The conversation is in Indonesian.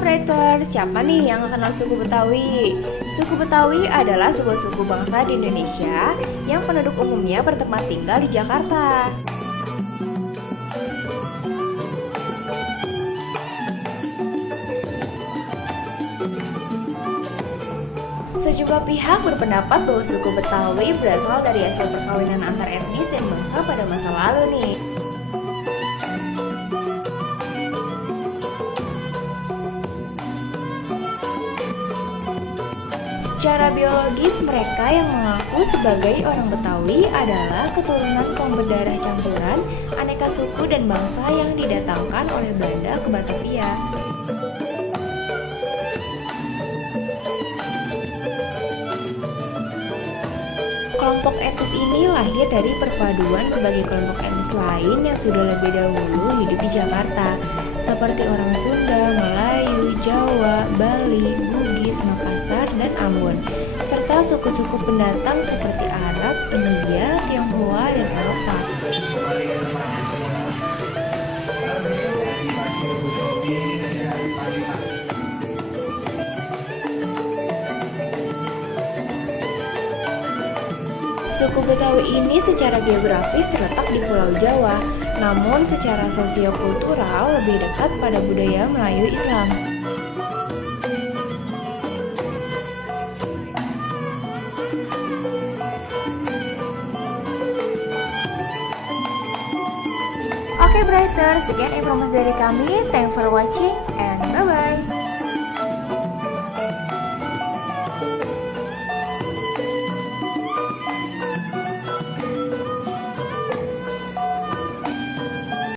Operator, siapa nih yang kenal suku Betawi? Suku Betawi adalah sebuah suku bangsa di Indonesia yang penduduk umumnya bertempat tinggal di Jakarta. Sejumlah pihak berpendapat bahwa suku Betawi berasal dari hasil perkawinan antar etnis dan bangsa pada masa lalu nih. Secara biologis, mereka yang mengaku sebagai orang Betawi adalah keturunan kaum berdarah campuran, aneka suku dan bangsa yang didatangkan oleh Belanda ke Batavia. Kelompok etnis ini lahir dari perpaduan berbagai kelompok etnis lain yang sudah lebih dahulu hidup di Jakarta, seperti orang Sunda, Melayu, Jawa, Bali, Bugis, Makassar, dan Ambon, serta suku-suku pendatang seperti Arab, India, Tionghoa, dan Eropa. Suku Betawi ini secara geografis terletak di Pulau Jawa, namun secara sosiokultural lebih dekat pada budaya Melayu Islam. Oke, Brighter, sekian informasi dari kami. Thanks for watching and